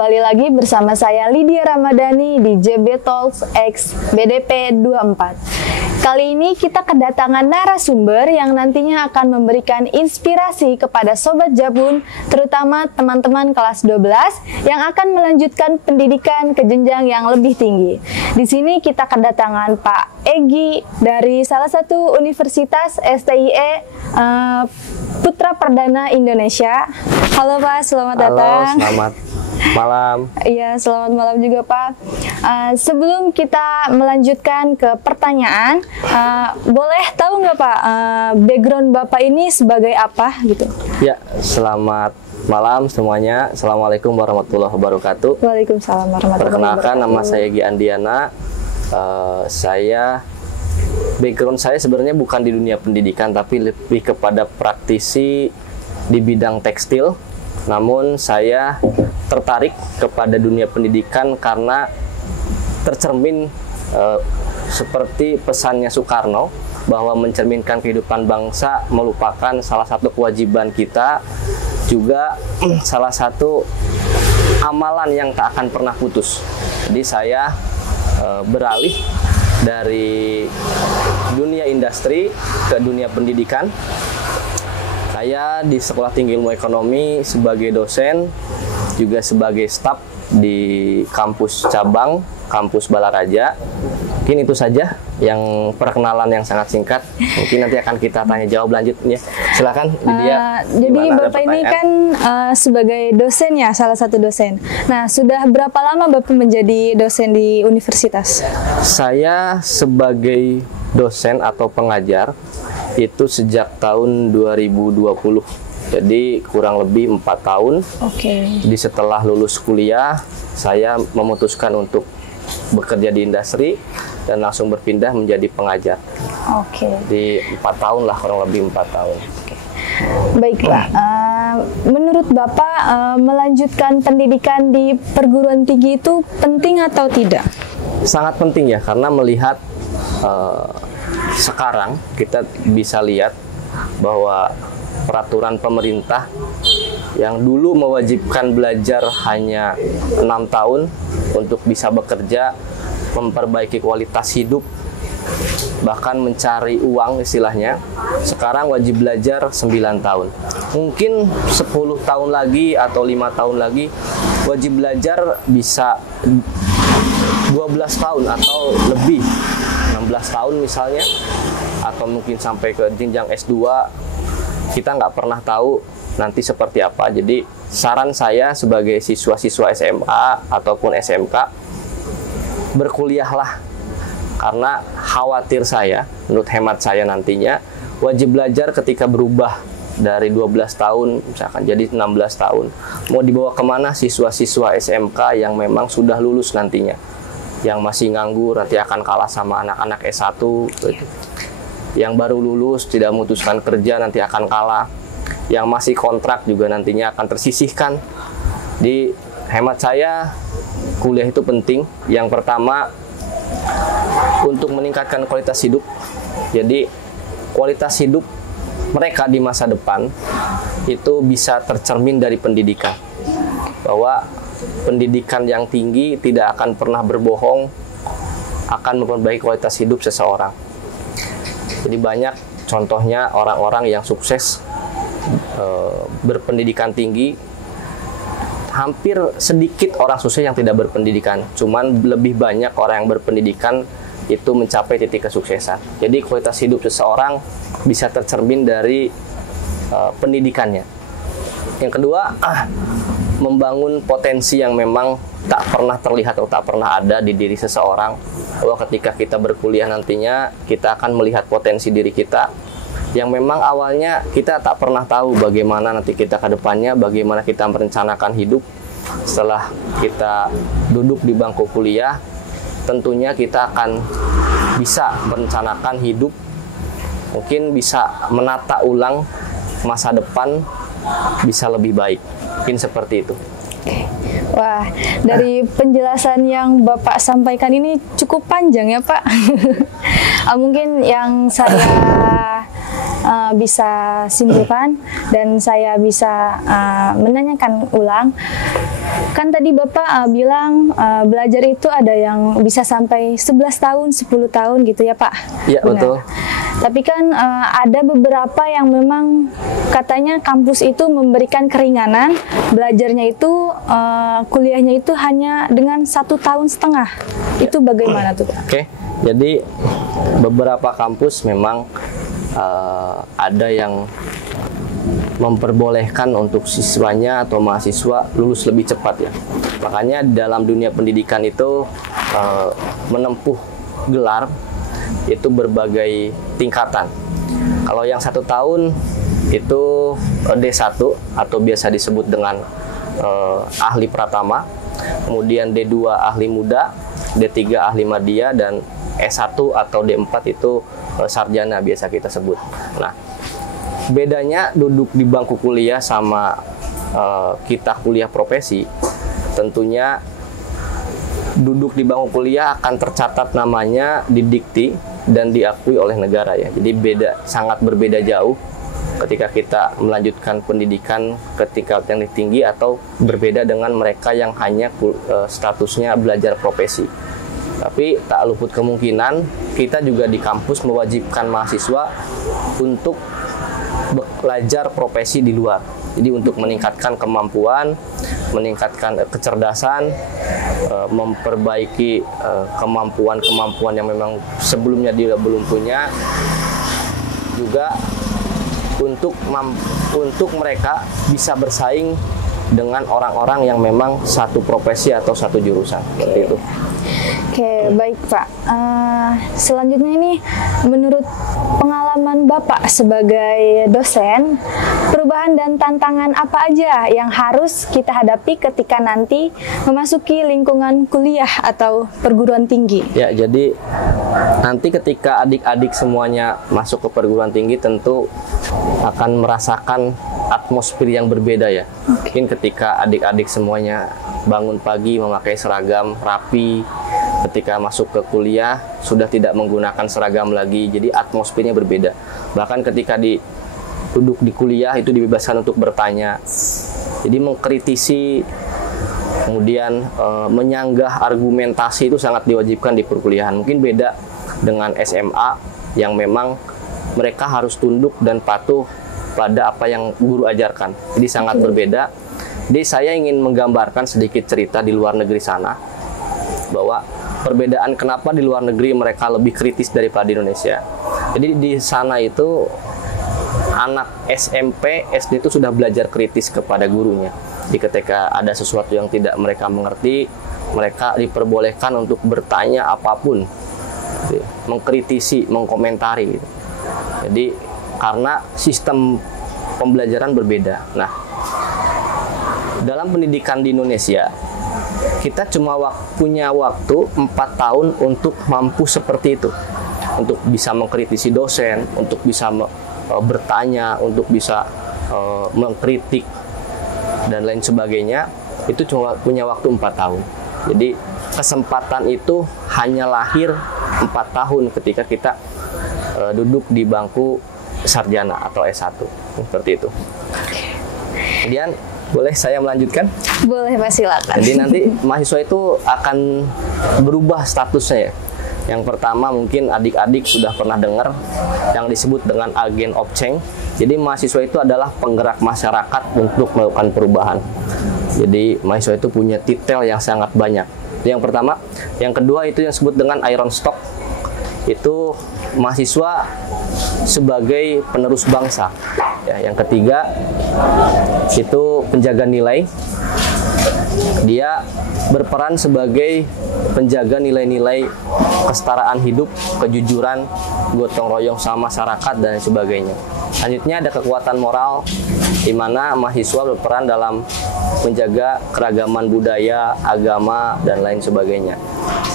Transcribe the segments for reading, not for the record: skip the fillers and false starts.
kembali lagi bersama saya Lydia Ramadhani di JB Talks X BDP 24. Kali ini kita kedatangan narasumber yang nantinya akan memberikan inspirasi kepada Sobat Jabun, terutama teman-teman kelas 12 yang akan melanjutkan pendidikan ke jenjang yang lebih tinggi. Di sini kita kedatangan Pak Egy dari salah satu universitas STIE Putra Perdana Indonesia. Halo Pak, selamat datang. Halo, selamat malam. Iya, selamat malam juga Pak. Sebelum kita melanjutkan ke pertanyaan, boleh tahu nggak Pak, background Bapak ini sebagai apa gitu? Ya, selamat malam semuanya. Assalamualaikum warahmatullahi wabarakatuh. Waalaikumsalam warahmatullahi wabarakatuh. Perkenalkan, nama saya Egy Andiana. Background saya sebenarnya bukan di dunia pendidikan, tapi lebih kepada praktisi di bidang tekstil. Namun saya tertarik kepada dunia pendidikan karena tercermin seperti pesannya Soekarno, bahwa mencerminkan kehidupan bangsa merupakan salah satu kewajiban kita, juga salah satu amalan yang tak akan pernah putus. Jadi saya beralih dari dunia industri ke dunia pendidikan. Saya di Sekolah Tinggi Ilmu Ekonomi sebagai dosen, juga sebagai staf di kampus cabang, kampus Balaraja. Mungkin itu saja yang perkenalan yang sangat singkat. Mungkin nanti akan kita tanya jawab lanjutnya. Silakan Lydia. Jadi Bapak ini kan sebagai dosen ya, salah satu dosen. Nah, sudah berapa lama Bapak menjadi dosen di universitas? Saya sebagai dosen atau pengajar itu sejak tahun 2020. Jadi kurang lebih 4 tahun. Oke. Jadi setelah lulus kuliah, saya memutuskan untuk bekerja di industri dan langsung berpindah menjadi pengajar. Oke. Di 4 tahun lah, kurang lebih 4 tahun. Baiklah, menurut Bapak melanjutkan pendidikan di perguruan tinggi itu penting atau tidak? Sangat penting ya, karena melihat sekarang kita bisa lihat bahwa peraturan pemerintah yang dulu mewajibkan belajar hanya 6 tahun untuk bisa bekerja, memperbaiki kualitas hidup, bahkan mencari uang istilahnya, sekarang wajib belajar 9 tahun. Mungkin 10 tahun lagi atau 5 tahun lagi wajib belajar bisa 12 tahun atau lebih, 16 tahun misalnya, atau mungkin sampai ke jenjang S2. Kita nggak pernah tahu nanti seperti apa. Jadi saran saya sebagai siswa-siswa SMA ataupun SMK, berkuliahlah. Karena khawatir saya, menurut hemat saya nantinya, wajib belajar ketika berubah dari 12 tahun misalkan jadi 16 tahun. Mau dibawa kemana siswa-siswa SMK yang memang sudah lulus nantinya? Yang masih nganggur nanti akan kalah sama anak-anak S1 gitu. Yang baru lulus tidak memutuskan kerja nanti akan kalah. Yang masih kontrak juga nantinya akan tersisihkan. Di hemat saya, kuliah itu penting. Yang pertama, untuk meningkatkan kualitas hidup. Jadi kualitas hidup mereka di masa depan itu bisa tercermin dari pendidikan. Bahwa pendidikan yang tinggi tidak akan pernah berbohong, akan memperbaiki kualitas hidup seseorang. Jadi banyak contohnya orang-orang yang sukses berpendidikan tinggi. Hampir sedikit orang sukses yang tidak berpendidikan. Cuman lebih banyak orang yang berpendidikan itu mencapai titik kesuksesan. Jadi kualitas hidup seseorang bisa tercermin dari pendidikannya. Yang kedua, membangun potensi yang memang tak pernah terlihat atau tak pernah ada di diri seseorang. Bahwa ketika kita berkuliah nantinya, kita akan melihat potensi diri kita yang memang awalnya kita tak pernah tahu bagaimana nanti kita ke depannya, bagaimana kita merencanakan hidup. Setelah kita duduk di bangku kuliah, tentunya kita akan bisa merencanakan hidup, mungkin bisa menata ulang masa depan bisa lebih baik. Mungkin seperti itu. Wah, dari penjelasan yang Bapak sampaikan ini cukup panjang ya Pak. Mungkin yang saya bisa simpulkan dan saya bisa menanyakan ulang. Kan tadi Bapak bilang belajar itu ada yang bisa sampai 11 tahun, 10 tahun gitu ya Pak? Iya, betul. Tapi kan ada beberapa yang memang katanya kampus itu memberikan keringanan, belajarnya itu, kuliahnya itu hanya dengan 1,5 tahun. Itu bagaimana tuh Pak? Oke, jadi beberapa kampus memang ada yang memperbolehkan untuk siswanya atau mahasiswa lulus lebih cepat ya. Makanya dalam dunia pendidikan itu menempuh gelar itu berbagai tingkatan. Kalau yang 1 tahun itu D1 atau biasa disebut dengan ahli pratama, kemudian D2 ahli muda, D3 ahli madya, dan S1 atau D4 itu sarjana biasa kita sebut. Nah, bedanya duduk di bangku kuliah sama kita kuliah profesi, tentunya duduk di bangku kuliah akan tercatat namanya di dikti dan diakui oleh negara ya. Jadi sangat berbeda jauh ketika kita melanjutkan pendidikan ketika teknik tinggi atau berbeda dengan mereka yang hanya statusnya belajar profesi. Tapi tak luput kemungkinan kita juga di kampus mewajibkan mahasiswa untuk belajar profesi di luar. Jadi untuk meningkatkan kemampuan, meningkatkan kecerdasan, memperbaiki kemampuan-kemampuan yang memang sebelumnya dia belum punya, juga untuk mereka bisa bersaing dengan orang-orang yang memang satu profesi atau satu jurusan, seperti itu. Oke, baik Pak. Selanjutnya ini, menurut pengalaman Bapak sebagai dosen, perubahan dan tantangan apa aja yang harus kita hadapi ketika nanti memasuki lingkungan kuliah atau perguruan tinggi? Ya, jadi nanti ketika adik-adik semuanya masuk ke perguruan tinggi tentu akan merasakan atmosfer yang berbeda ya. Mungkin ketika adik-adik semuanya bangun pagi memakai seragam rapi, ketika masuk ke kuliah sudah tidak menggunakan seragam lagi, jadi atmosfernya berbeda. Bahkan ketika duduk di kuliah itu dibebaskan untuk bertanya, jadi mengkritisi, kemudian menyanggah argumentasi itu sangat diwajibkan di perkuliahan. Mungkin beda dengan SMA yang memang mereka harus tunduk dan patuh pada apa yang guru ajarkan. Jadi sangat berbeda. Jadi saya ingin menggambarkan sedikit cerita di luar negeri sana, bahwa perbedaan kenapa di luar negeri mereka lebih kritis daripada di Indonesia. Jadi di sana itu anak SMP, SD itu sudah belajar kritis kepada gurunya. Jadi ketika ada sesuatu yang tidak mereka mengerti, mereka diperbolehkan untuk bertanya apapun, mengkritisi, mengkomentari. Jadi karena sistem pembelajaran berbeda. Nah, dalam pendidikan di Indonesia, kita cuma punya waktu 4 tahun untuk mampu seperti itu, untuk bisa mengkritisi dosen, untuk bisa bertanya, untuk bisa mengkritik dan lain sebagainya. Itu cuma punya waktu 4 tahun. Jadi kesempatan itu hanya lahir 4 tahun ketika kita duduk di bangku sarjana atau S1, seperti itu. Kemudian boleh saya melanjutkan? Boleh Pak, silakan. Jadi nanti mahasiswa itu akan berubah statusnya ya. Yang pertama mungkin adik-adik sudah pernah dengar yang disebut dengan agen of change. Jadi mahasiswa itu adalah penggerak masyarakat untuk melakukan perubahan. Jadi mahasiswa itu punya titel yang sangat banyak. Itu yang pertama. Yang kedua itu yang disebut dengan iron stock. Itu mahasiswa sebagai penerus bangsa. Ya, yang ketiga itu penjaga nilai. Dia berperan sebagai penjaga nilai-nilai kesetaraan hidup, kejujuran, gotong royong sama masyarakat dan sebagainya. Selanjutnya ada kekuatan moral, di mana mahasiswa berperan dalam menjaga keragaman budaya, agama, dan lain sebagainya.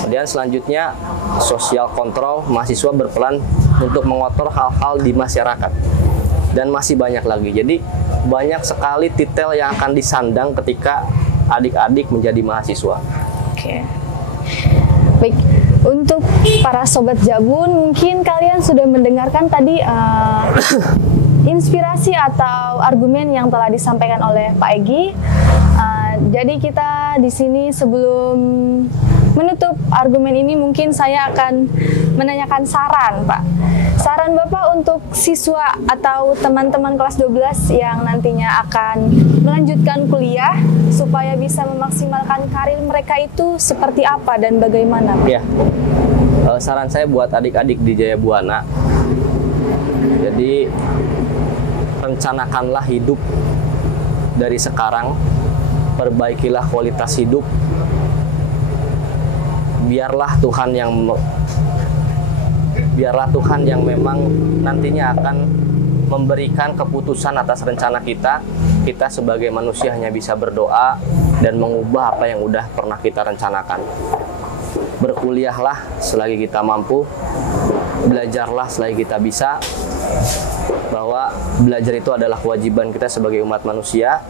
Kemudian selanjutnya sosial kontrol, mahasiswa berperan untuk mengatur hal-hal di masyarakat. Dan masih banyak lagi. Jadi banyak sekali titel yang akan disandang ketika adik-adik menjadi mahasiswa. Oke. Baik, untuk para para Sobat Jabun, mungkin kalian sudah mendengarkan tadi inspirasi atau argumen yang telah disampaikan oleh Pak Egy. Jadi kita di sini sebelum menutup argumen ini mungkin saya akan menanyakan saran, Pak. Saran Bapak untuk siswa atau teman-teman kelas 12 yang nantinya akan melanjutkan kuliah supaya bisa memaksimalkan karir mereka itu seperti apa dan bagaimana, Pak? Ya, saran saya buat adik-adik di Jaya Buana, jadi rencanakanlah hidup dari sekarang, perbaikilah kualitas hidup, biarlah Tuhan yang memang nantinya akan memberikan keputusan atas rencana kita. Kita sebagai manusia hanya bisa berdoa dan mengubah apa yang udah pernah kita rencanakan. Berkuliahlah selagi kita mampu, belajarlah selagi kita bisa, bahwa belajar itu adalah kewajiban kita sebagai umat manusia.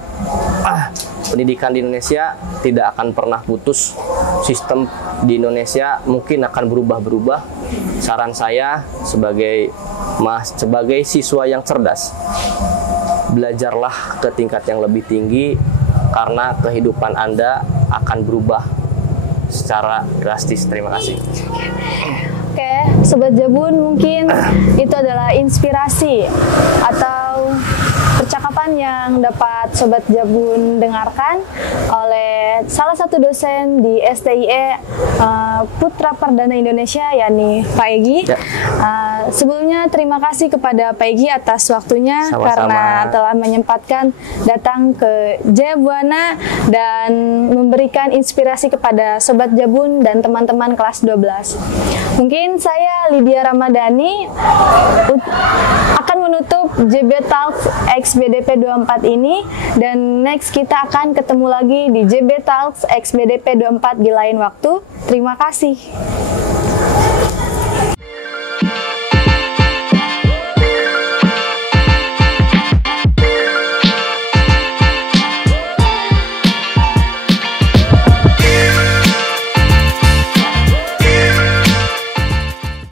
Pendidikan di Indonesia tidak akan pernah putus. Sistem di Indonesia mungkin akan berubah-berubah. Saran saya sebagai siswa yang cerdas, belajarlah ke tingkat yang lebih tinggi, karena kehidupan Anda akan berubah secara drastis. Terima kasih. Oke, Sobat Jabun, mungkin itu adalah inspirasi atau percakapan yang dapat Sobat Jabun dengarkan oleh salah satu dosen di STIE Putra Perdana Indonesia, yakni Pak Egy. Ya. Sebelumnya terima kasih kepada Pak Egy atas waktunya. Sama-sama. Karena telah menyempatkan datang ke Jaya Buana dan memberikan inspirasi kepada Sobat Jabun dan teman-teman kelas 12. Mungkin saya Lydia Ramadhani akan menutup JB Talks X BDP 24 ini, dan next kita akan ketemu lagi di JB Talks X BDP 24 di lain waktu. Terima kasih.